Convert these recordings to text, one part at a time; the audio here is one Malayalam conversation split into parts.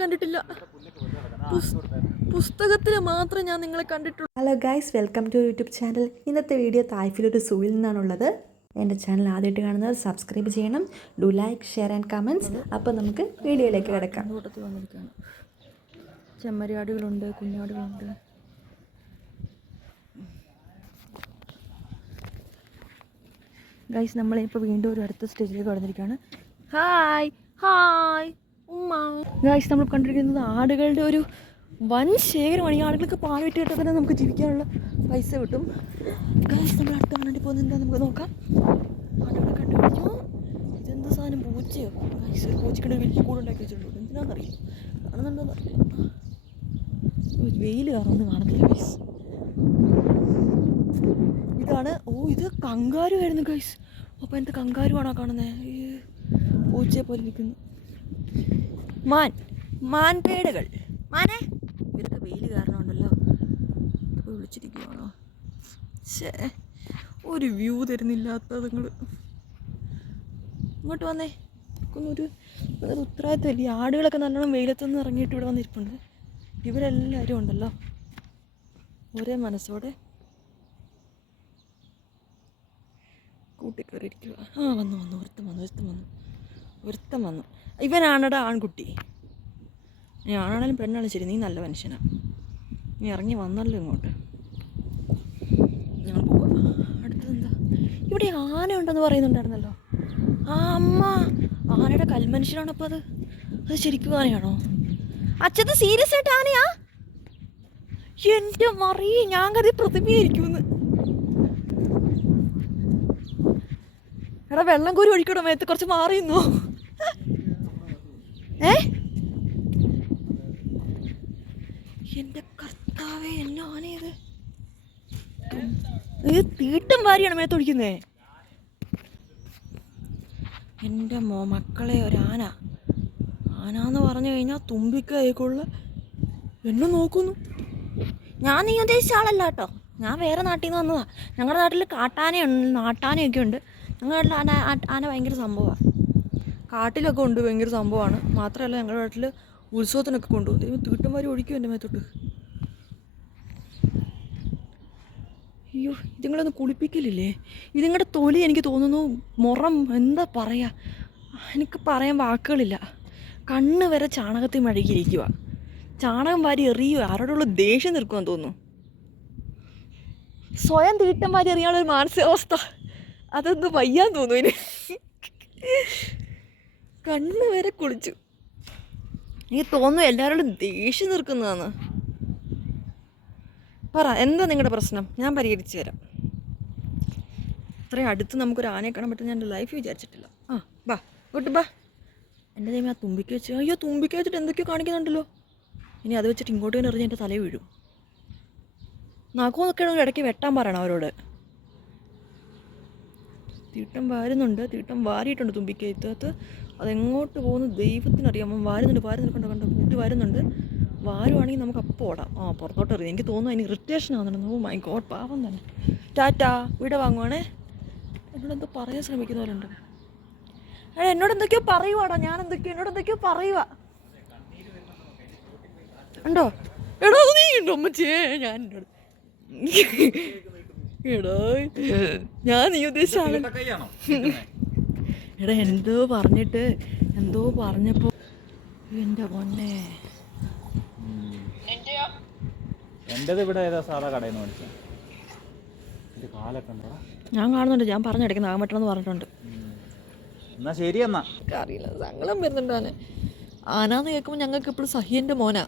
കണ്ടിട്ടില്ല. പുസ്തകത്തിൽ മാത്രമേ ഞാൻ നിങ്ങളെ കണ്ടിട്ടുള്ളൂ. Hello guys, welcome to YouTube channel. ഇന്നത്തെ വീഡിയോ തായ്ഫിലൊരു സൂവിൽ നിന്നാണുള്ളത്. എൻ്റെ ചാനൽ ആദ്യമായിട്ട് കാണുന്നവർ സബ്സ്ക്രൈബ് ചെയ്യണം. Do like, share and comments. അപ്പോൾ നമുക്ക് വീഡിയോയിലേക്ക് കിടക്കാം. കൂട്ടത്തിൽ വന്നിരിക്കുകയാണ്. ചെമ്മരിയാടുകളുണ്ട്, കുഞ്ഞാടുകളുണ്ട്. ഗൈസ്, നമ്മളിപ്പോൾ വീണ്ടും ഒരു അടുത്ത സ്റ്റേജിലേക്ക് കടന്നിരിക്കുകയാണ്. ഹായ് ഹായ് ഉമ്മ. ഗൈസ്, നമ്മൾ കണ്ടിരിക്കുന്നത് ആടുകളുടെ ഒരു വൻ ശേഖരമാണ്. ഈ ആടുകൾക്ക് പാൽ വിറ്റിട്ട് തന്നെ നമുക്ക് ജീവിക്കാനുള്ള പൈസ കിട്ടും. ഗൈസ്, നമ്മൾ അടുത്ത് കാണാൻ പോകുന്നത് എന്താ നമുക്ക് നോക്കാം. ആടുകളെ കണ്ടുപിടിച്ചു. ഇതെന്താ സാധനം? പൂച്ചയോ? ഗൈസ്, ഒരു പൂച്ചക്കിടെ വലിയ കൂടുണ്ടാക്കി വെച്ചിട്ടുണ്ട്. എന്തിനാണെന്നറിയാം, കാണുന്നുണ്ടോന്ന് അറിയില്ല. വെയിൽ കാരണം കാണത്തില്ല ഗൈസ്. ഇതാണ്. ഇത് കങ്കാരു ആയിരുന്നു ഗൈസ്. അപ്പോൾ എൻ്റെ കങ്കാരുവാണോ കാണുന്നത്? ഈ പൂച്ചയെ പോലെ ഇരിക്കുന്നു. മാൻപേടകൾ. മാനേ, ഇവരൊക്കെ വെയിൽ കാരണമുണ്ടല്ലോ. ഇപ്പോൾ വിളിച്ചിരിക്കുകയാണോ? ഒരു വ്യൂ തരുന്നില്ലാത്ത നിങ്ങൾ ഇങ്ങോട്ട് വന്നേ. ഒരു ഉത്തരവാദിത്തമില്ല. ഈ ആടുകളൊക്കെ നല്ലോണം വെയിലത്തുനിന്ന് ഇറങ്ങിയിട്ട് ഇവിടെ വന്നിരിപ്പുണ്ട്. ഇവരെല്ലാവരും ഉണ്ടല്ലോ ഒരേ മനസ്സോടെ കൂട്ടിക്കയറിയിരിക്കുക. വന്നു ഒരുത്തം വന്നു. ഇവനാണടാ ആൺകുട്ടി. നീ ആണാണെങ്കിലും പെണ്ണാണെങ്കിലും ശരി, നീ നല്ല മനുഷ്യനാണ്. നീ ഇറങ്ങി വന്നല്ലോ ഇങ്ങോട്ട്. ഞങ്ങൾ പോവാം. അടുത്തതെന്താ? ഇവിടെ ആന ഉണ്ടെന്ന് പറയുന്നുണ്ടായിരുന്നല്ലോ. അമ്മ, ആനയുടെ കൽമനുഷ്യനാണ്. അപ്പോൾ അത് ശരിക്കും ആനയാണോ? അച്ഛത് സീരിയസ് ആയിട്ട് ആനയാ? എൻ്റെ മറി, ഞാൻ കരുതി പ്രതിമയായിരിക്കുമെന്ന്. എടാ, വെള്ളം കോരി ഒഴിക്കണോ മേത്ത്? കുറച്ച് മാറിയുന്നോ? എൻ്റെ കർത്താവേ, എന്നെ ആനയത് തീട്ടം വാരിയാണ് മേത്തൊഴിക്കുന്നേ. എൻ്റെ മക്കളെ, ഒരാന. ആനാന്ന് പറഞ്ഞു കഴിഞ്ഞാൽ തുമ്പിക്കായിക്കൊള്ള എന്നെ നോക്കുന്നു. ഞാൻ നീ ഉദ്ദേശിച്ച ആളല്ല കേട്ടോ. ഞാൻ വേറെ നാട്ടിൽ നിന്ന് വന്നതാണ്. ഞങ്ങളുടെ നാട്ടിൽ നാട്ടാനയൊക്കെ ഉണ്ട്. ഞങ്ങളുടെ ആന ഭയങ്കര സംഭവമാണ്. കാട്ടിലൊക്കെ ഉണ്ട്, ഭയങ്കര സംഭവമാണ്. മാത്രമല്ല ഞങ്ങളുടെ നാട്ടിൽ ഉത്സവത്തിനൊക്കെ കൊണ്ടുപോകും. തീട്ടന്മാർ ഒഴിക്കും എൻ്റെ മേത്തോട്ട്. അയ്യോ, ഇതുങ്ങളൊന്നും കുളിപ്പിക്കലില്ലേ? ഇതിങ്ങളുടെ തൊലി എനിക്ക് തോന്നുന്നു മുറം, എന്താ പറയുക, എനിക്ക് പറയാൻ വാക്കുകളില്ല. കണ്ണ് വരെ ചാണകത്തിൽ മഴകിയിരിക്കുക. ചാണകം വാരി എറിയുക. ആരോടുള്ള ദേഷ്യം നിൽക്കുമെന്ന് തോന്നുന്നു. സ്വയം തീട്ടം വാരി എറിയാനുള്ളൊരു മാനസികാവസ്ഥ, അതൊന്നും വയ്യാൻ തോന്നുന്നു ഇതിന്. കണ്ണ് വരെ കുളിച്ചു. എനിക്ക് തോന്നുന്നു എല്ലാവരോടും ദേഷ്യം നിൽക്കുന്നതാണ്. പറ, എന്താ നിങ്ങളുടെ പ്രശ്നം? ഞാൻ പരിഹരിച്ചു തരാം. ഇത്രയും അടുത്ത് നമുക്കൊരു ആനയെ കാണാൻ പറ്റും ഞാൻ എൻ്റെ ലൈഫ് വിചാരിച്ചിട്ടില്ല. ബാ ഇങ്ങോട്ട് ബാ. എൻ്റെ ദൈവം, ആ തുമ്പിക്ക് വെച്ച്, അയ്യോ തുമ്പിക്ക് വെച്ചിട്ട് എന്തൊക്കെയോ കാണിക്കുന്നുണ്ടല്ലോ. ഇനി അത് വെച്ചിട്ട് ഇങ്ങോട്ട് തന്നെ എറിഞ്ഞ് എൻ്റെ തലയിൽ വീഴും. നാക്കോന്നൊക്കെ ഇടയ്ക്ക് വെട്ടാൻ പറയണം അവരോട്. തീട്ടം വാരിയിട്ടുണ്ട് തുമ്പിക്കകത്ത്. അതെങ്ങോട്ട് പോകുന്നു ദൈവത്തിനറിയാം. വാരുന്നുണ്ട് കണ്ടോ, കൂട്ടി വാരുന്നുണ്ട്. വാരുവാണെങ്കിൽ നമുക്ക് അപ്പോൾ ഓടാം. പുറത്തോട്ട് എറിയാം. എനിക്ക് തോന്നുന്നു അതിന് ഇറിറ്റേഷൻ ആവുന്നുണ്ട്. ഓ മൈ ഗോഡ്, പാവം തന്നെ. ടാറ്റാ, ഇവിടെ വാങ്ങുവാണേ. എന്നോടെന്തോ പറയാൻ ശ്രമിക്കുന്നവരുണ്ട്. എന്നോട് എന്തൊക്കെയോ പറയുവാടാ. എന്നോട് എന്തൊക്കെയോ പറയുക ഉണ്ടോ? എടോ നീ ഉണ്ടോ അമ്മച്ചേ? ഞാൻ എടോ, ഞാൻ നീ ഉദ്ദേശിച്ച എടാ, എന്തോ പറഞ്ഞപ്പോ എൻ്റെ പൊന്നെ. ഞാൻ കാണുന്നുണ്ട്. ഞാൻ പറഞ്ഞിടയ്ക്ക് ആകട്ടെന്ന് പറഞ്ഞിട്ടുണ്ട്. എന്നാ ശരി. എന്നാ അറിയില്ല, സങ്കടം വരുന്നുണ്ട്. ആനാന്ന് കേൾക്കുമ്പോൾ ഞങ്ങൾക്ക് എപ്പോഴും സഹിയൻ്റെ മോനാ.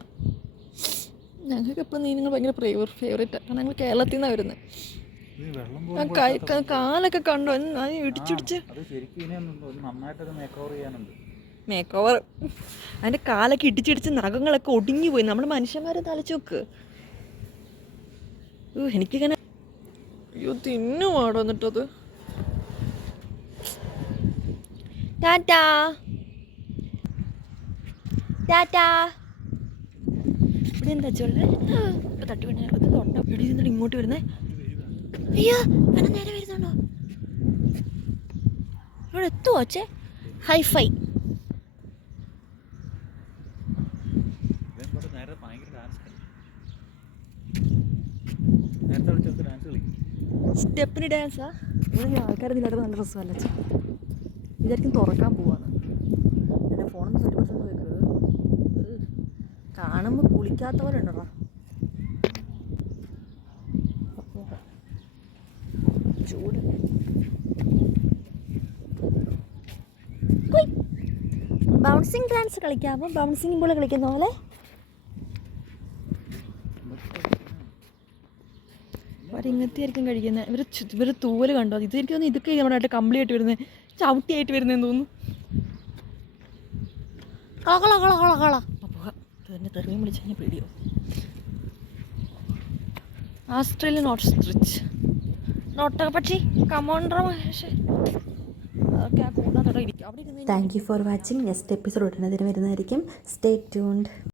ഞങ്ങൾക്ക് എപ്പോഴും നിങ്ങൾ ഭയങ്കര ഫേവറേറ്റാണ്. കാരണം ഞങ്ങൾ കേരളത്തിൽ നിന്നാണ് വരുന്നത്. കാലൊക്കെ കണ്ടോ? ഇടിച്ചിടിച്ച് മേക്ക് ഓവർ. അതിൻ്റെ കാലൊക്കെ ഇടിച്ചിടിച്ച് നഖങ്ങളൊക്കെ ഒടിഞ്ഞു പോയി. നമ്മൾ മനുഷ്യന്മാരെ തലച്ചു നോക്ക്. എനിക്കിങ്ങനെ അയ്യോ തിന്നുവാടോ എന്നിട്ടത്. ടാറ്റാ ടാറ്റാ. ഇവിടെ എന്താ വെച്ചോളെ? ഇപ്പം തട്ടി വീണ തൊണ്ട പിടി നിന്നിട്ട് ഇങ്ങോട്ട് വരുന്നേ. അയ്യോ, വേണം നേരെ വരുന്നുണ്ടോ? ഇവിടെ എത്തുവോ അച്ഛേ? ഹൈഫൈ. കളിച്ചെടുത്ത് ഡാൻസ് കളിക്കും. സ്റ്റെപ്പിന് ഡാൻസാ? ഇവിടെ ആൾക്കാരൊന്നും ഇല്ലാത്ത നല്ല രസമല്ല. വിചാരിക്കും തുറക്കാൻ പോവാന്ന്. എൻ്റെ ഫോണൊന്നും സെറ്റ് വെക്കരുത്. കാണുമ്പോൾ കുളിക്കാത്ത പോലെ ഉണ്ടോ? ചൂട്. ബൗൺസിങ് ഡാൻസ് കളിക്കാമോ? ബൗൺസിങ് ബോൾ കളിക്കുന്ന പോലെ. അവരിങ്ങനത്തെ ആയിരിക്കും കഴിക്കുന്നത്. ഇവർ തൂവൽ കണ്ടോ? ഇത് എനിക്ക് തോന്നുന്നു ഇതൊക്കെ നമ്മുടെ നാട്ടിൽ കമ്പിളിയായിട്ട് വരുന്നത്, ചവിട്ടിയായിട്ട് വരുന്നതെന്ന് തോന്നുന്നു. തന്നെ തെറിയും വിളിച്ച് കഴിഞ്ഞാൽ പേടിയോ? ആസ്ട്രേലിയൻ ഓസ്ട്രിച്ച് നോട്ടക പക്ഷി കമോണ്ടർ മഹേഷ് അതൊക്കെ ആ കൂടാത്തോടെ ഇരിക്കും അവിടെ ഇരുന്ന്. Thank you for watching. Next episode ഉടനെ വരുന്നതായിരിക്കും. Stay tuned.